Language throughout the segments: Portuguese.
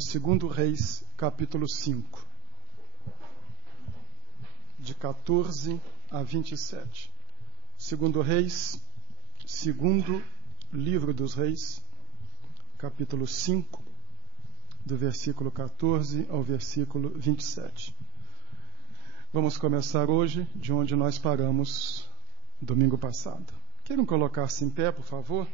Segundo Reis, capítulo 5, de 14 a 27. Segundo Reis, segundo livro dos Reis, capítulo 5, do versículo 14 ao versículo 27. Vamos começar hoje de onde nós paramos domingo passado. Queiram colocar-se em pé, por favor?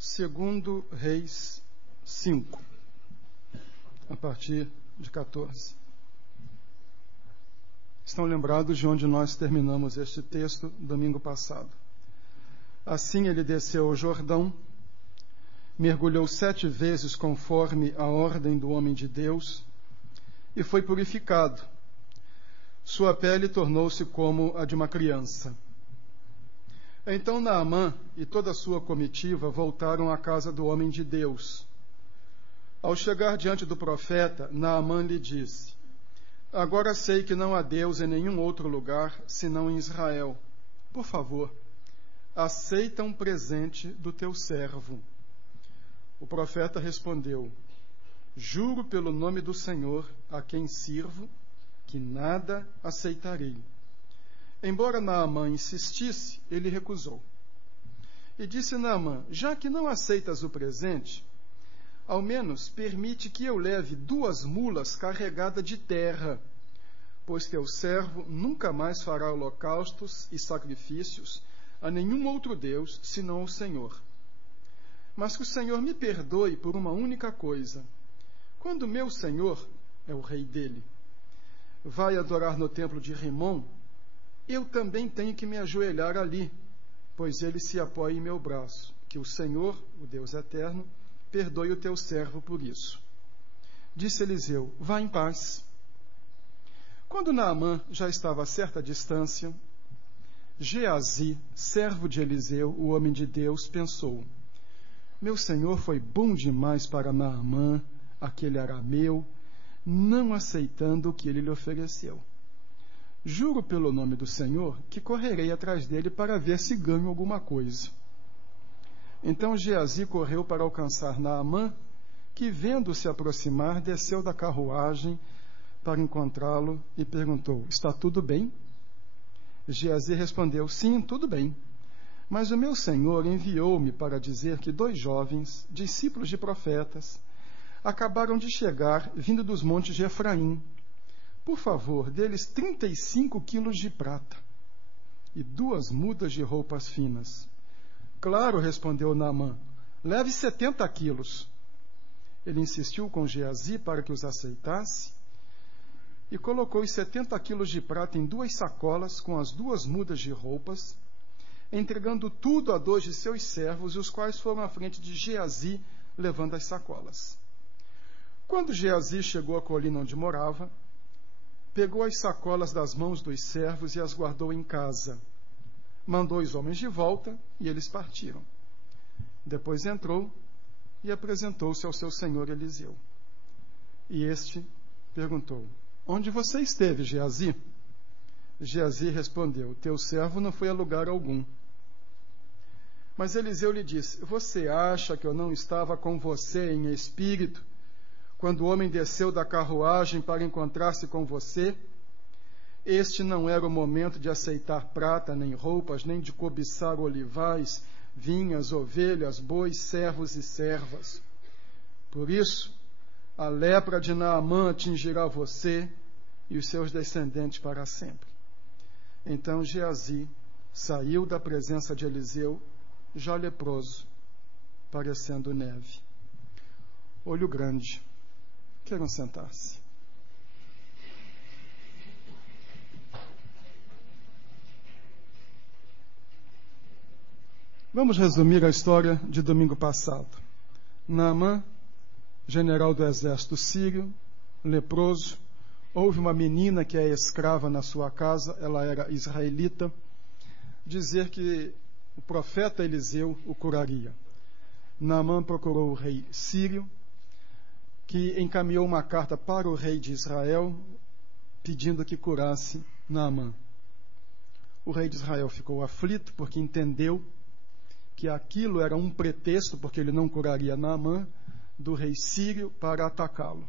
Segundo Reis 5, a partir de 14. Estão lembrados de onde nós terminamos este texto domingo passado. Assim ele desceu ao Jordão, mergulhou 7 vezes conforme a ordem do homem de Deus e foi purificado. Sua pele tornou-se como a de uma criança. Então Naamã e toda a sua comitiva voltaram à casa do homem de Deus. Ao chegar diante do profeta, Naamã lhe disse: Agora sei que não há Deus em nenhum outro lugar, senão em Israel. Por favor, aceita um presente do teu servo. O profeta respondeu: Juro pelo nome do Senhor, a quem sirvo, que nada aceitarei. Embora Naamã insistisse, ele recusou. E disse Naamã: Já que não aceitas o presente, ao menos permite que eu leve 2 mulas carregadas de terra, pois teu servo nunca mais fará holocaustos e sacrifícios a nenhum outro Deus, senão o Senhor. Mas que o Senhor me perdoe por uma única coisa. Quando meu Senhor, é o rei dele, vai adorar no templo de Rimom, eu também tenho que me ajoelhar ali, pois ele se apoia em meu braço. Que o Senhor, o Deus eterno, perdoe o teu servo por isso. Disse Eliseu: Vá em paz. Quando Naamã já estava a certa distância, Geazi, servo de Eliseu, o homem de Deus, pensou: Meu senhor foi bom demais para Naamã, aquele arameu, não aceitando o que ele lhe ofereceu. Juro pelo nome do Senhor que correrei atrás dele para ver se ganho alguma coisa. Então Geazi correu para alcançar Naamã, que, vendo-se aproximar, desceu da carruagem para encontrá-lo e perguntou: Está tudo bem? Geazi respondeu: Sim, tudo bem. Mas o meu senhor enviou-me para dizer que 2 jovens, discípulos de profetas, acabaram de chegar, vindo dos montes de Efraim. Por favor, dê-lhes 35 quilos de prata e 2 mudas de roupas finas. Claro, respondeu Naamã, leve 70 quilos. Ele insistiu com Geazi para que os aceitasse e colocou os 70 quilos de prata em 2 sacolas com as 2 mudas de roupas, entregando tudo a 2 de seus servos, os quais foram à frente de Geazi, levando as sacolas. Quando Geazi chegou à colina onde morava, pegou as sacolas das mãos dos servos e as guardou em casa. Mandou os homens de volta e eles partiram. Depois entrou e apresentou-se ao seu senhor Eliseu. E este perguntou: Onde você esteve, Geazi? Geazi respondeu: Teu servo não foi a lugar algum. Mas Eliseu lhe disse: Você acha que eu não estava com você em espírito, quando o homem desceu da carruagem para encontrar-se com você? Este não era o momento de aceitar prata, nem roupas, nem de cobiçar olivais, vinhas, ovelhas, bois, servos e servas. Por isso, a lepra de Naamã atingirá você e os seus descendentes para sempre. Então Geazi saiu da presença de Eliseu, já leproso, parecendo neve. Olho grande. Queiram sentar-se. Vamos resumir a história de domingo passado. Naamã, general do exército sírio, leproso. Houve uma menina que é escrava na sua casa, ela era israelita, dizer que o profeta Eliseu o curaria. Naamã procurou o rei sírio, que encaminhou uma carta para o rei de Israel, pedindo que curasse Naamã. O rei de Israel ficou aflito, porque entendeu que aquilo era um pretexto, porque ele não curaria Naamã, do rei sírio para atacá-lo.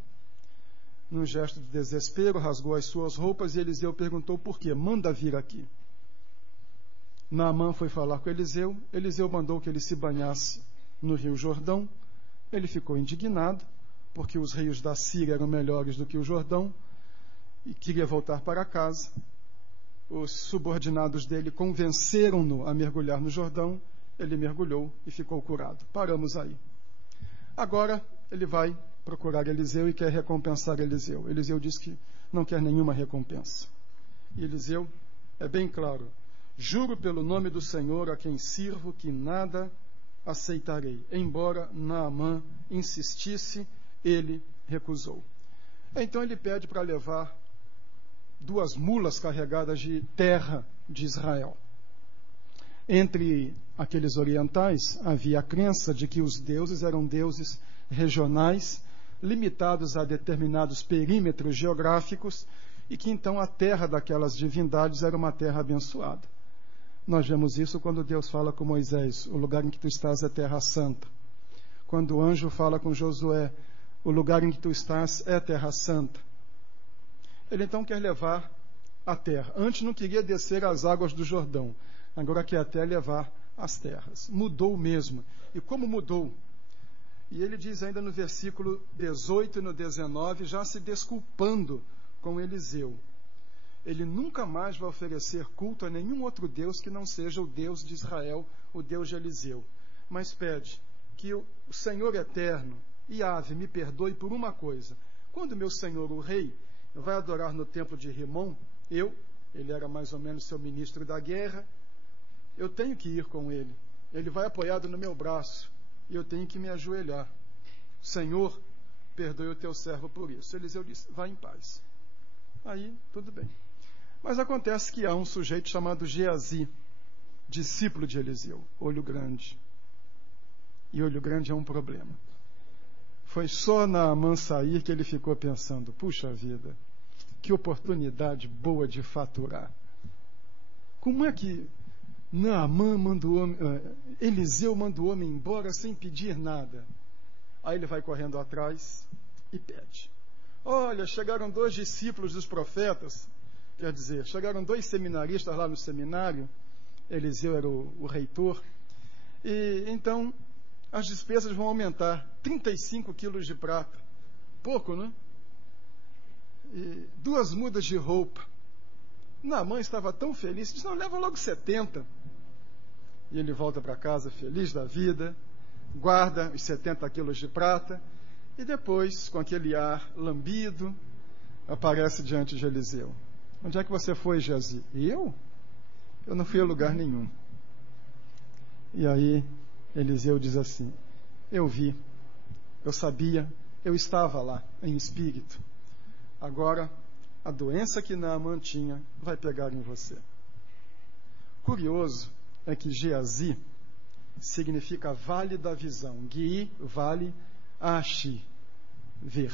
Num gesto de desespero, rasgou as suas roupas e Eliseu perguntou por quê. Manda vir aqui. Naamã foi falar com Eliseu. Eliseu mandou que ele se banhasse no rio Jordão. Ele ficou indignado, porque os rios da Síria eram melhores do que o Jordão, e queria voltar para casa. Os subordinados dele convenceram-no a mergulhar no Jordão. Ele mergulhou e ficou curado. Paramos aí. Agora ele vai procurar Eliseu e quer recompensar Eliseu. Eliseu diz que não quer nenhuma recompensa. E Eliseu é bem claro: juro pelo nome do Senhor a quem sirvo que nada aceitarei. Embora Naamã insistisse, ele recusou. Então ele pede para levar 2 mulas carregadas de terra de Israel. Entre aqueles orientais havia a crença de que os deuses eram deuses regionais, limitados a determinados perímetros geográficos, e que então a terra daquelas divindades era uma terra abençoada. Nós vemos isso quando Deus fala com Moisés: o lugar em que tu estás é terra santa. Quando o anjo fala com Josué: o lugar em que tu estás é terra santa. Ele então quer levar a terra. Antes não queria descer as águas do Jordão, agora quer até levar as terras. Mudou mesmo. E como mudou? E ele diz ainda no versículo 18 e no 19, já se desculpando com Eliseu: ele nunca mais vai oferecer culto a nenhum outro Deus que não seja o Deus de Israel, o Deus de Eliseu. Mas pede que o Senhor eterno, Yahvé, me perdoe por uma coisa: quando meu senhor, o rei, vai adorar no templo de Rimon, ele era mais ou menos seu ministro da guerra, eu tenho que ir com ele. Ele vai apoiado no meu braço e eu tenho que me ajoelhar. Senhor, perdoe o teu servo por isso. Eliseu disse: vá em paz. Aí, tudo bem. Mas acontece que há um sujeito chamado Geazi, discípulo de Eliseu, olho grande. E olho grande é um problema. Foi só Naamã sair que ele ficou pensando: puxa vida, que oportunidade boa de faturar. Como é que Naamã manda o homem, Eliseu manda o homem embora sem pedir nada? Aí ele vai correndo atrás e pede: olha, chegaram 2 discípulos dos profetas, quer dizer, chegaram 2 seminaristas lá no seminário. Eliseu era o reitor, e então as despesas vão aumentar. 35 quilos de prata, pouco, né? E 2 mudas de roupa. Naamã estava tão feliz, disse: não, leva logo 70. E ele volta para casa feliz da vida, guarda os 70 quilos de prata, e depois, com aquele ar lambido, aparece diante de Eliseu. Onde é que você foi, Geazi? Eu? Eu não fui a lugar nenhum. E aí Eliseu diz assim: eu vi, eu sabia, eu estava lá em espírito. Agora a doença que Naamã tinha vai pegar em você. Curioso é que Geazi significa vale da visão. Gui, vale, ashi, ver.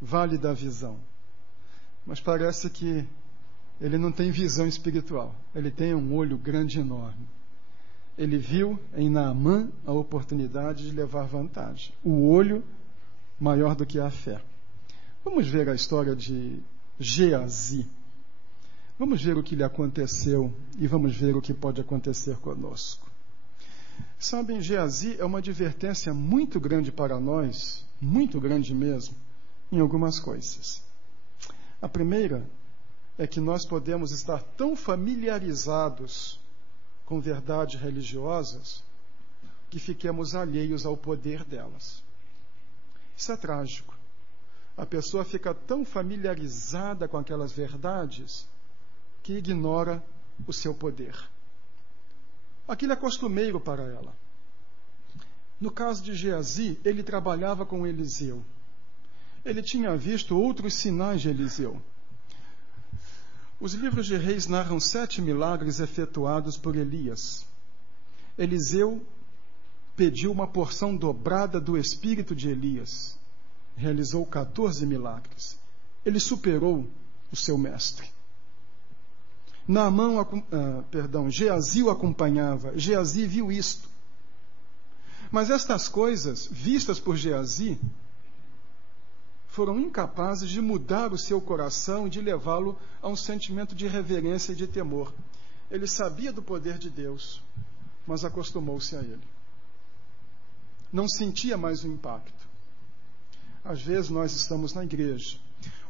Vale da visão. Mas parece que ele não tem visão espiritual. Ele tem um olho grande e enorme. Ele viu em Naamã a oportunidade de levar vantagem. O olho maior do que a fé. Vamos ver a história de Geazi. Vamos ver o que lhe aconteceu e vamos ver o que pode acontecer conosco. Sabem, Geazi é uma advertência muito grande para nós, muito grande mesmo, em algumas coisas. A primeira é que nós podemos estar tão familiarizados com verdades religiosas que fiquemos alheios ao poder delas. Isso é trágico. A pessoa fica tão familiarizada com aquelas verdades que ignora o seu poder. Aquilo é costumeiro para ela. No caso de Geazi, ele trabalhava com Eliseu. Ele tinha visto outros sinais de Eliseu. Os livros de Reis narram 7 milagres efetuados por Elias. Eliseu pediu uma porção dobrada do espírito de Elias. Realizou 14 milagres. Ele superou o seu mestre. Geazi o acompanhava. Geazi viu isto. Mas estas coisas, vistas por Geazi, foram incapazes de mudar o seu coração e de levá-lo a um sentimento de reverência e de temor. Ele sabia do poder de Deus, mas acostumou-se a ele. Não sentia mais o impacto. Às vezes nós estamos na igreja.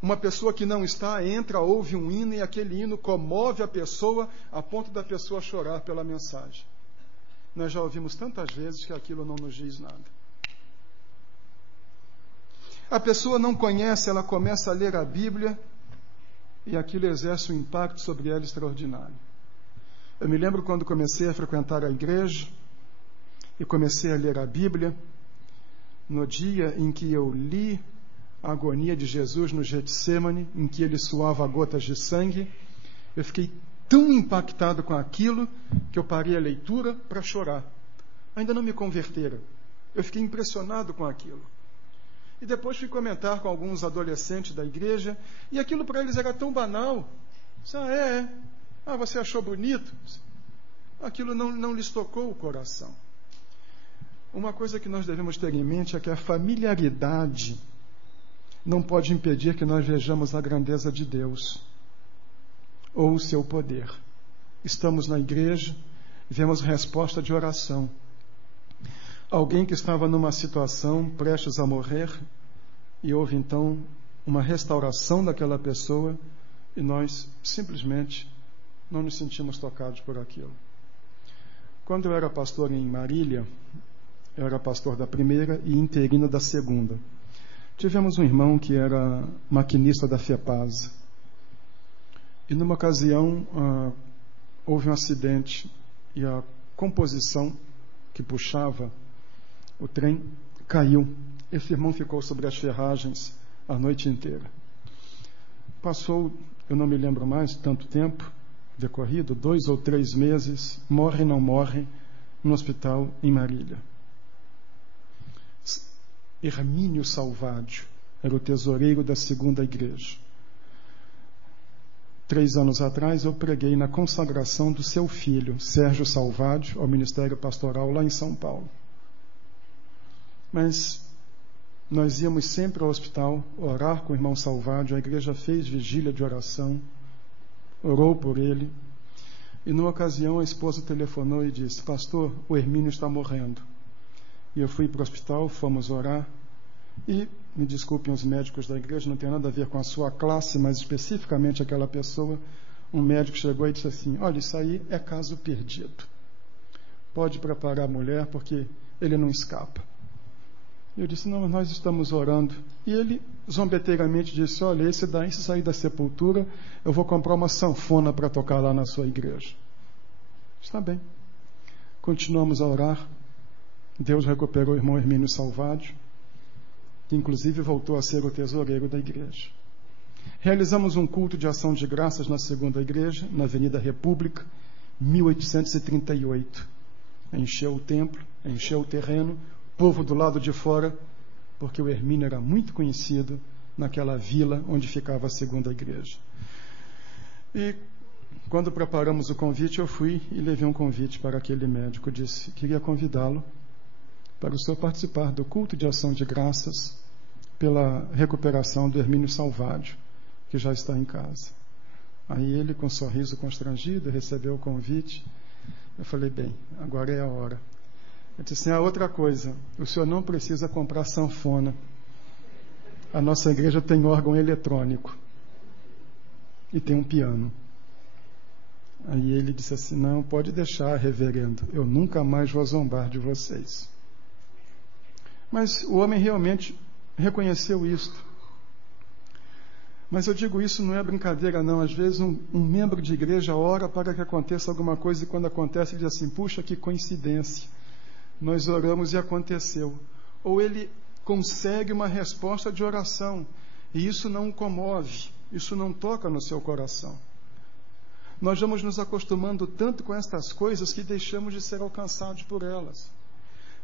Uma pessoa que não está, entra, ouve um hino e aquele hino comove a pessoa a ponto da pessoa chorar pela mensagem. Nós já ouvimos tantas vezes que aquilo não nos diz nada. A pessoa não conhece, ela começa a ler a Bíblia e aquilo exerce um impacto sobre ela extraordinário. Eu me lembro quando comecei a frequentar a igreja e comecei a ler a Bíblia, no dia em que eu li a agonia de Jesus no Getsêmani, em que ele suava gotas de sangue, eu fiquei tão impactado com aquilo que eu parei a leitura para chorar. Ainda não me converteram. Eu fiquei impressionado com aquilo. E depois fui comentar com alguns adolescentes da igreja, e aquilo para eles era tão banal. Você achou bonito? Aquilo não lhes tocou o coração. Uma coisa que nós devemos ter em mente é que a familiaridade não pode impedir que nós vejamos a grandeza de Deus ou o seu poder. Estamos na igreja, vemos resposta de oração. Alguém que estava numa situação prestes a morrer e houve então uma restauração daquela pessoa e nós simplesmente não nos sentimos tocados por aquilo. Quando eu era pastor em Marília, eu era pastor da primeira e interino da segunda. Tivemos um irmão que era maquinista da FEPASA. E numa ocasião houve um acidente e a composição que puxava o trem caiu. Esse irmão ficou sobre as ferragens a noite inteira. Passou, eu não me lembro mais, tanto tempo decorrido, 2 ou 3 meses, morre não morre, no hospital em Marília. Hermínio Salvádio era o tesoureiro da segunda igreja. 3 anos atrás eu preguei na consagração do seu filho, Sérgio Salvádio, ao ministério pastoral lá em São Paulo. Mas nós íamos sempre ao hospital orar com o irmão Salvádio, a igreja fez vigília de oração, orou por ele, e numa ocasião a esposa telefonou e disse: pastor, o Hermínio está morrendo. E eu fui para o hospital, fomos orar, e, me desculpem os médicos da igreja, não tem nada a ver com a sua classe, mas especificamente aquela pessoa, um médico chegou e disse assim: olha, isso aí é caso perdido. Pode preparar a mulher, porque ele não escapa. Eu disse: não, nós estamos orando. E ele, zombeteiramente, disse: olha, esse daí, se sair da sepultura, eu vou comprar uma sanfona para tocar lá na sua igreja. Está bem. Continuamos a orar. Deus recuperou o irmão Hermínio Salvádio, que inclusive voltou a ser o tesoureiro da igreja. Realizamos um culto de ação de graças na segunda igreja, na Avenida República, 1838. Encheu o templo, encheu o terreno, povo do lado de fora, porque o Hermínio era muito conhecido naquela vila onde ficava a segunda igreja. E quando preparamos o convite, eu fui e levei um convite para aquele médico. Disse: queria convidá-lo para o senhor participar do culto de ação de graças pela recuperação do Hermínio Salvádio, que já está em casa. Aí ele, com um sorriso constrangido, recebeu o convite. Eu falei: bem, agora é a hora. Eu disse assim: outra coisa, o senhor não precisa comprar sanfona. A nossa igreja tem órgão eletrônico e tem um piano. Aí ele disse assim: não, pode deixar, reverendo, eu nunca mais vou zombar de vocês. Mas o homem realmente reconheceu isto. Mas eu digo isso não é brincadeira não. Às vezes um membro de igreja ora para que aconteça alguma coisa e quando acontece ele diz assim: puxa, que coincidência, nós oramos e aconteceu. Ou ele consegue uma resposta de oração e isso não o comove, isso não toca no seu coração. Nós vamos nos acostumando tanto com estas coisas que deixamos de ser alcançados por elas.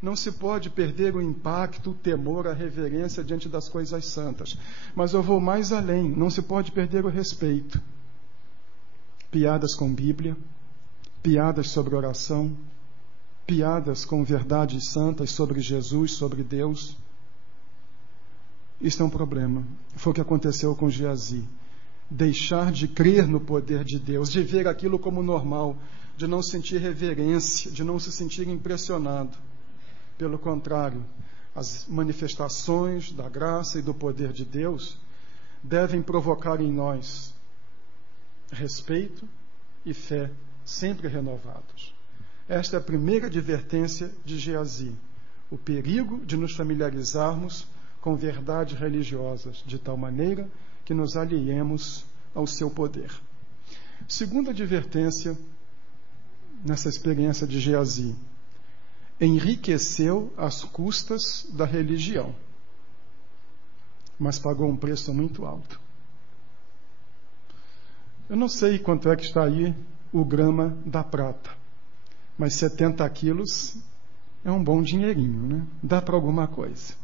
Não se pode perder o impacto, o temor, a reverência diante das coisas santas. Mas eu vou mais além, não se pode perder o respeito. piadas com Bíblia, piadas sobre oração, piadas com verdades santas sobre Jesus, sobre Deus. Isso é um problema. Foi o que aconteceu com Geazi. Deixar de crer no poder de Deus, de ver aquilo como normal, de não sentir reverência, de não se sentir impressionado. Pelo contrário, as manifestações da graça e do poder de Deus devem provocar em nós respeito e fé sempre renovados. Esta é a primeira advertência de Geazi, o perigo de nos familiarizarmos com verdades religiosas, de tal maneira que nos aliemos ao seu poder. Segunda advertência nessa experiência de Geazi: enriqueceu às custas da religião, mas pagou um preço muito alto. Eu não sei quanto é que está aí o grama da prata, mas 70 quilos é um bom dinheirinho, né? Dá para alguma coisa.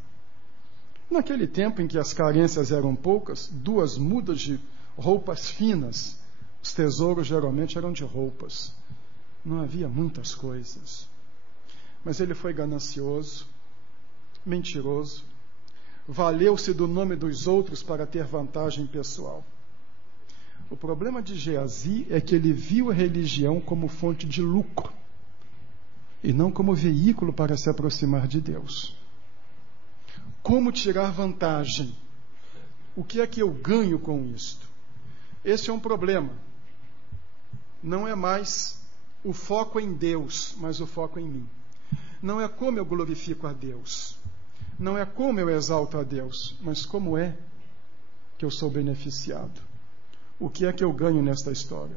Naquele tempo em que as carências eram poucas, 2 mudas de roupas finas, os tesouros geralmente eram de roupas. Não havia muitas coisas. Mas ele foi ganancioso, mentiroso, valeu-se do nome dos outros para ter vantagem pessoal. O problema de Geazi é que ele viu a religião como fonte de lucro e não como veículo para se aproximar de Deus. Como tirar vantagem? O que é que eu ganho com isto? Esse é um problema. Não é mais o foco em Deus, mas o foco em mim. Não é como eu glorifico a Deus. Não é como eu exalto a Deus, mas como é que eu sou beneficiado. O que é que eu ganho nesta história?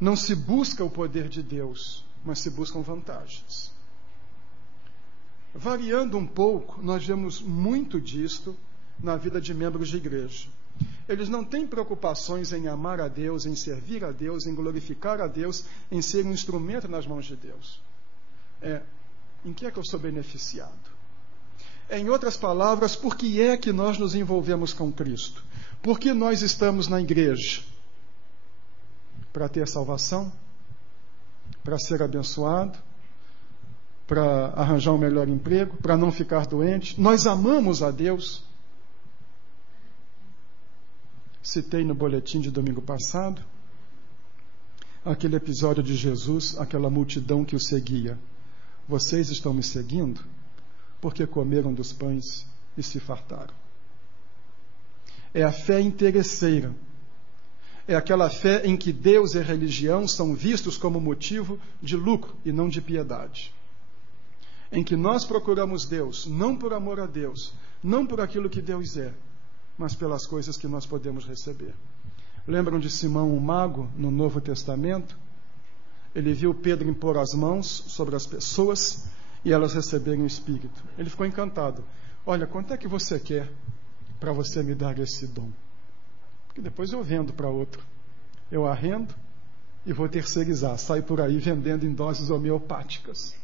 Não se busca o poder de Deus, mas se buscam vantagens. Variando um pouco, nós vemos muito disto na vida de membros de igreja. Eles não têm preocupações em amar a Deus, em servir a Deus, em glorificar a Deus, em ser um instrumento nas mãos de Deus. Em que é que eu sou beneficiado? Em outras palavras, por que é que nós nos envolvemos com Cristo? Por que nós estamos na igreja? Para ter salvação? Para ser abençoado? Para arranjar um melhor emprego? Para não ficar doente? Nós amamos a Deus? Citei no boletim de domingo passado aquele episódio de Jesus, aquela multidão que o seguia. Vocês estão me seguindo porque comeram dos pães e se fartaram. É a fé interesseira. É aquela fé em que Deus e a religião são vistos como motivo de lucro e não de piedade. Em que nós procuramos Deus, não por amor a Deus, não por aquilo que Deus é, mas pelas coisas que nós podemos receber. Lembram de Simão, o mago, no Novo Testamento? Ele viu Pedro impor as mãos sobre as pessoas e elas receberem o Espírito. Ele ficou encantado. Olha, quanto é que você quer para você me dar esse dom? Porque depois eu vendo para outro. Eu arrendo e vou terceirizar. Saio por aí vendendo em doses homeopáticas.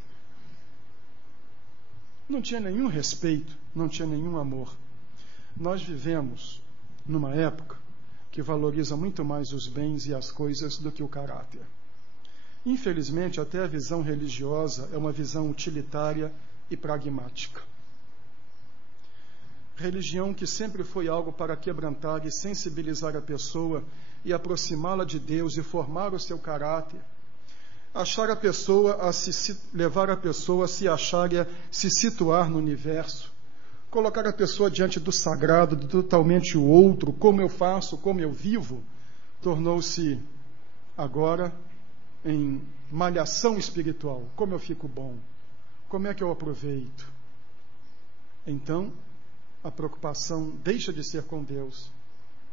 Não tinha nenhum respeito, não tinha nenhum amor. Nós vivemos numa época que valoriza muito mais os bens e as coisas do que o caráter. Infelizmente, até a visão religiosa é uma visão utilitária e pragmática. Religião que sempre foi algo para quebrantar e sensibilizar a pessoa e aproximá-la de Deus e formar o seu caráter. Levar a pessoa a se achar e a se situar no universo. Colocar a pessoa diante do sagrado, de totalmente o outro, como eu faço, como eu vivo, tornou-se agora em malhação espiritual. Como eu fico bom? Como é que eu aproveito? Então, a preocupação deixa de ser com Deus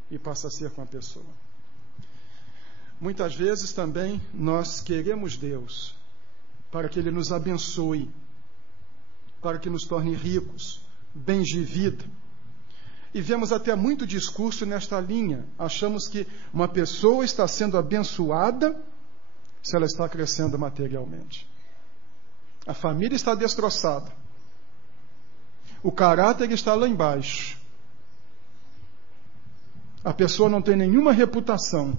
e passa a ser com a pessoa. Muitas vezes também nós queremos Deus para que Ele nos abençoe, para que nos torne ricos, bens de vida. E vemos até muito discurso nesta linha. Achamos que uma pessoa está sendo abençoada se ela está crescendo materialmente. A família está destroçada. O caráter está lá embaixo. A pessoa não tem nenhuma reputação.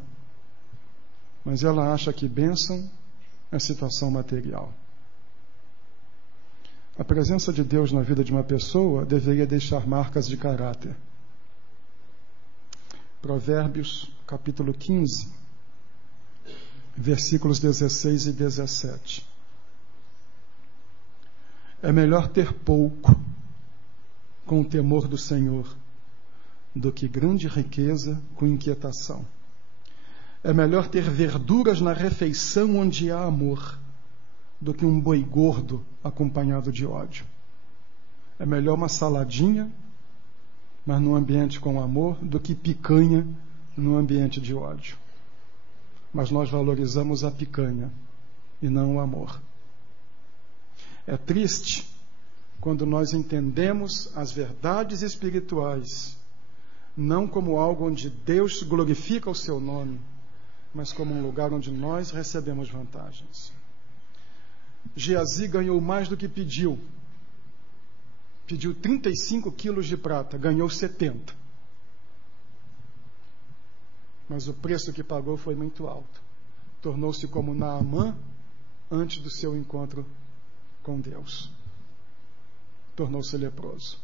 mas ela acha que bênção é situação material. A presença de Deus na vida de uma pessoa deveria deixar marcas de caráter. Provérbios, capítulo 15, versículos 16 e 17. É melhor ter pouco com o temor do Senhor do que grande riqueza com inquietação. É melhor ter verduras na refeição onde há amor do que um boi gordo acompanhado de ódio. É melhor uma saladinha, mas num ambiente com amor, do que picanha num ambiente de ódio. Mas nós valorizamos a picanha e não o amor. É triste quando nós entendemos as verdades espirituais não como algo onde Deus glorifica o seu nome, mas como um lugar onde nós recebemos vantagens. Geazi ganhou mais do que pediu. Pediu 35 quilos de prata, ganhou 70. Mas o preço que pagou foi muito alto. Tornou-se como Naamã antes do seu encontro com Deus. Tornou-se leproso.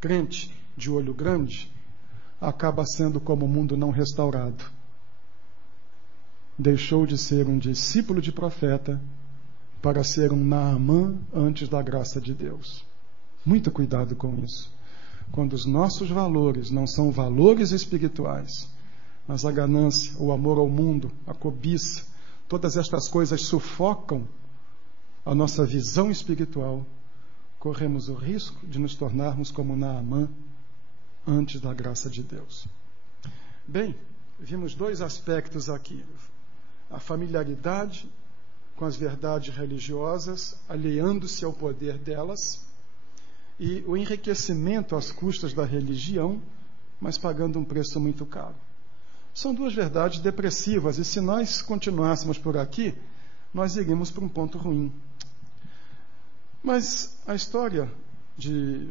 Crente de olho grande acaba sendo como o mundo não restaurado. Deixou de ser um discípulo de profeta para ser um Naamã antes da graça de Deus. Muito cuidado com isso. Quando os nossos valores não são valores espirituais, mas a ganância, o amor ao mundo, a cobiça, todas estas coisas sufocam a nossa visão espiritual, corremos o risco de nos tornarmos como Naamã antes da graça de Deus. Bem, vimos dois aspectos aqui. A familiaridade com as verdades religiosas, aliando-se ao poder delas, e o enriquecimento às custas da religião, mas pagando um preço muito caro. São duas verdades depressivas, e se nós continuássemos por aqui, nós iríamos para um ponto ruim. Mas a história de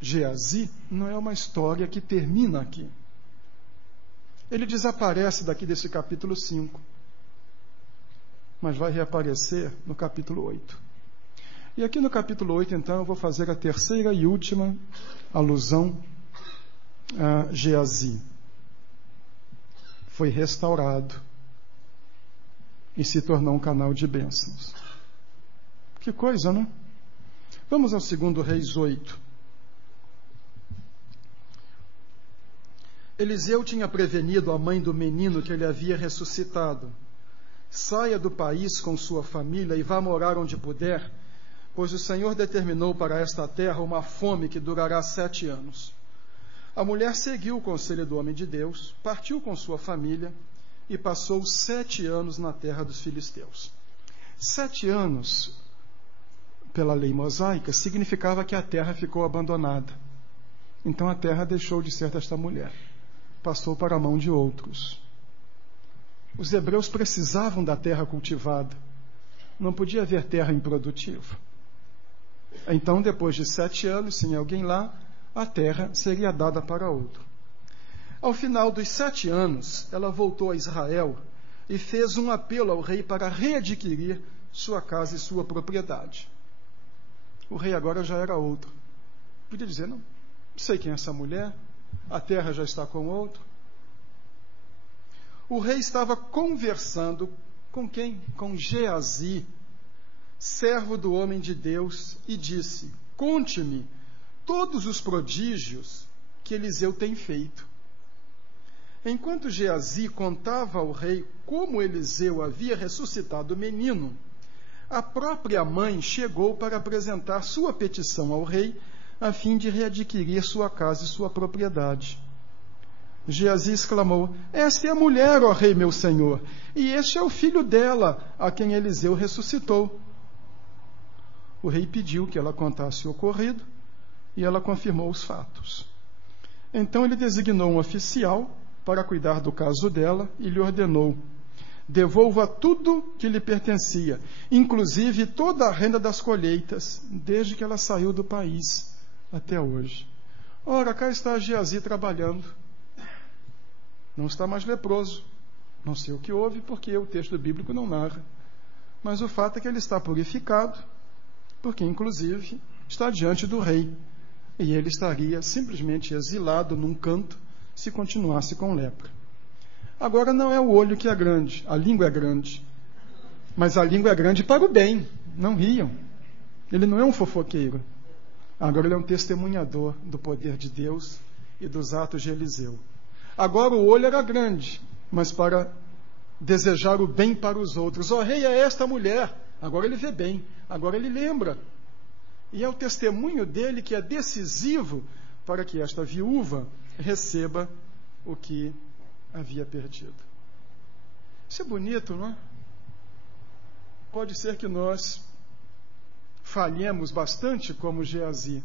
Geazi não é uma história que termina aqui. Ele desaparece daqui desse capítulo 5, mas vai reaparecer no capítulo 8. E aqui no capítulo 8, então, eu vou fazer a terceira e última alusão a Geazi. Foi restaurado e se tornou um canal de bênçãos. Que coisa, não? Vamos ao 2 Reis 8. Eliseu tinha prevenido a mãe do menino que ele havia ressuscitado. Saia do país com sua família e vá morar onde puder, pois o Senhor determinou para esta terra uma fome que durará 7 anos. A mulher seguiu o conselho do homem de Deus, partiu com sua família e passou 7 anos na terra dos filisteus. 7 anos, pela lei mosaica, significava que a terra ficou abandonada. Então a terra deixou de ser desta mulher, passou para a mão de outros. Os hebreus precisavam da terra cultivada. Não podia haver terra improdutiva. Então, depois de 7 anos, sem alguém lá, a terra seria dada para outro. Ao final dos 7 anos, ela voltou a Israel e fez um apelo ao rei para readquirir sua casa e sua propriedade. O rei agora já era outro. Podia dizer, não sei quem é essa mulher, a terra já está com outro. O rei estava conversando com quem? Com Geazi, servo do homem de Deus, e disse: conte-me todos os prodígios que Eliseu tem feito. Enquanto Geazi contava ao rei como Eliseu havia ressuscitado o menino, a própria mãe chegou para apresentar sua petição ao rei, a fim de readquirir sua casa e sua propriedade. Geazi exclamou: esta é a mulher, ó rei meu senhor, e este é o filho dela, a quem Eliseu ressuscitou. O rei pediu que ela contasse o ocorrido, e ela confirmou os fatos. Então ele designou um oficial para cuidar do caso dela e lhe ordenou: devolva tudo que lhe pertencia, inclusive toda a renda das colheitas, desde que ela saiu do país até hoje. Ora, cá está Geazi trabalhando. Não está mais leproso. Não sei o que houve, porque o texto bíblico não narra. Mas o fato é que ele está purificado, porque, inclusive, está diante do rei. E ele estaria simplesmente exilado num canto se continuasse com lepra. Agora, não é o olho que é grande, a língua é grande. Mas a língua é grande para o bem, não riam. Ele não é um fofoqueiro. Agora ele é um testemunhador do poder de Deus e dos atos de Eliseu. Agora o olho era grande, mas para desejar o bem para os outros. Ó rei, é esta mulher. Agora ele vê bem, agora ele lembra. E é o testemunho dele que é decisivo para que esta viúva receba o que havia perdido. Isso é bonito, não é? Pode ser que nós falhemos bastante como Geazi,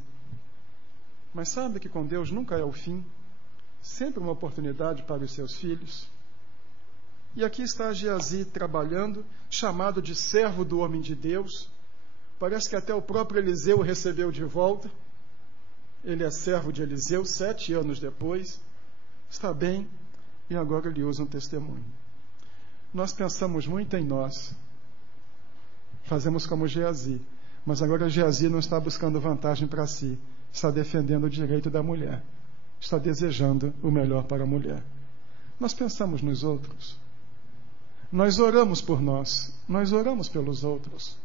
mas sabe que com Deus nunca é o fim, sempre uma oportunidade para os seus filhos. E aqui está Geazi trabalhando, chamado de servo do homem de Deus. Parece que até o próprio Eliseu o recebeu de volta. Ele é servo de Eliseu 7 anos depois. Está bem, e agora ele usa um testemunho. Nós pensamos muito em nós. Fazemos como Geazi. Mas agora Geazi não está buscando vantagem para si. Está defendendo o direito da mulher. Está desejando o melhor para a mulher. Nós pensamos nos outros. Nós oramos por nós. Nós oramos pelos outros.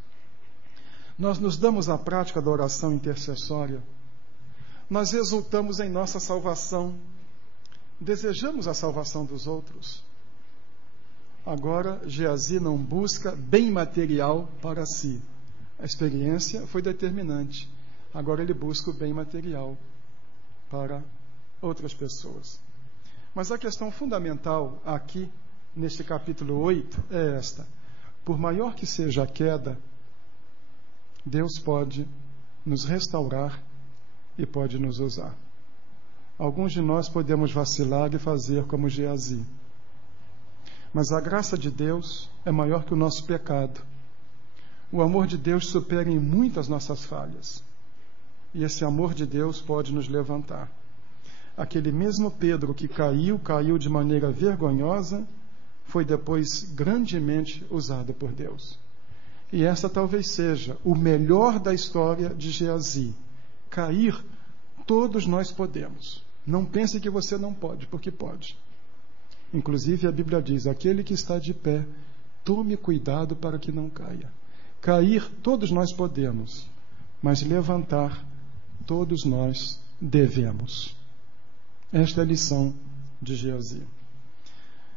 Nós nos damos à prática da oração intercessória. Nós exultamos em nossa salvação. Desejamos a salvação dos outros. Agora, Geazi não busca bem material para si. A experiência foi determinante. Agora ele busca o bem material para outras pessoas. Mas a questão fundamental aqui, neste capítulo 8, é esta. Por maior que seja a queda, Deus pode nos restaurar e pode nos usar. Alguns de nós podemos vacilar e fazer como Geazi. Mas a graça de Deus é maior que o nosso pecado. O amor de Deus supera em muito as nossas falhas. E esse amor de Deus pode nos levantar. Aquele mesmo Pedro que caiu de maneira vergonhosa, foi depois grandemente usado por Deus. E essa talvez seja o melhor da história de Geazi. Cair, todos nós podemos. Não pense que você não pode, porque pode. Inclusive a Bíblia diz, aquele que está de pé, tome cuidado para que não caia. Cair, todos nós podemos, mas levantar, todos nós devemos. Esta é a lição de Geazi.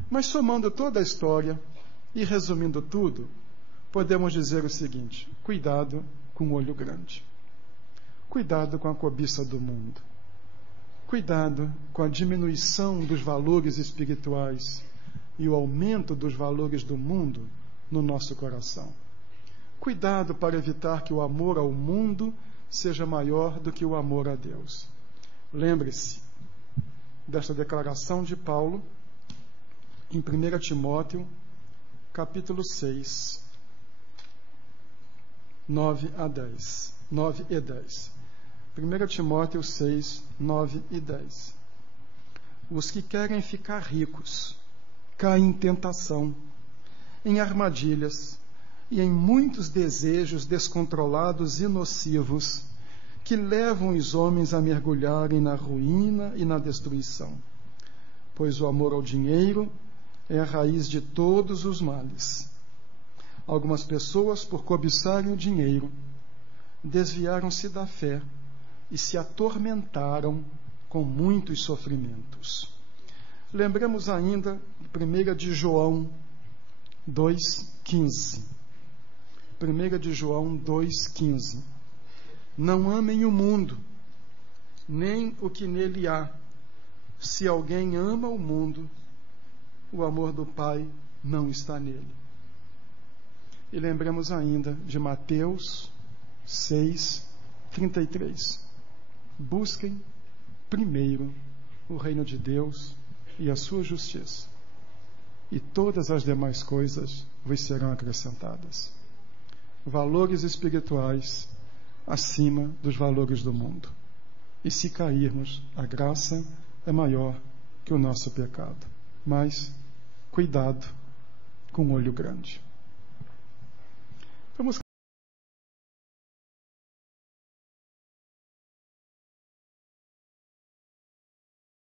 Mas somando toda a história e resumindo tudo, podemos dizer o seguinte: cuidado com o olho grande. Cuidado com a cobiça do mundo. Cuidado com a diminuição dos valores espirituais e o aumento dos valores do mundo no nosso coração. Cuidado para evitar que o amor ao mundo seja maior do que o amor a Deus. Lembre-se desta declaração de Paulo em 1 Timóteo, capítulo 6, 9 e 10. 1 Timóteo 6, 9 e 10. Os que querem ficar ricos caem em tentação, em armadilhas e em muitos desejos descontrolados e nocivos que levam os homens a mergulharem na ruína e na destruição. Pois o amor ao dinheiro é a raiz de todos os males. Algumas pessoas, por cobiçarem o dinheiro, desviaram-se da fé e se atormentaram com muitos sofrimentos. Lembremos ainda 1 de João 2,15. 1 de João 2,15. Não amem o mundo, nem o que nele há. Se alguém ama o mundo, o amor do Pai não está nele. E lembremos ainda de Mateus 6:33. Busquem primeiro o reino de Deus e a sua justiça, e todas as demais coisas vos serão acrescentadas. Valores espirituais acima dos valores do mundo. E se cairmos, a graça é maior que o nosso pecado. mas cuidado com olho grande. Vamos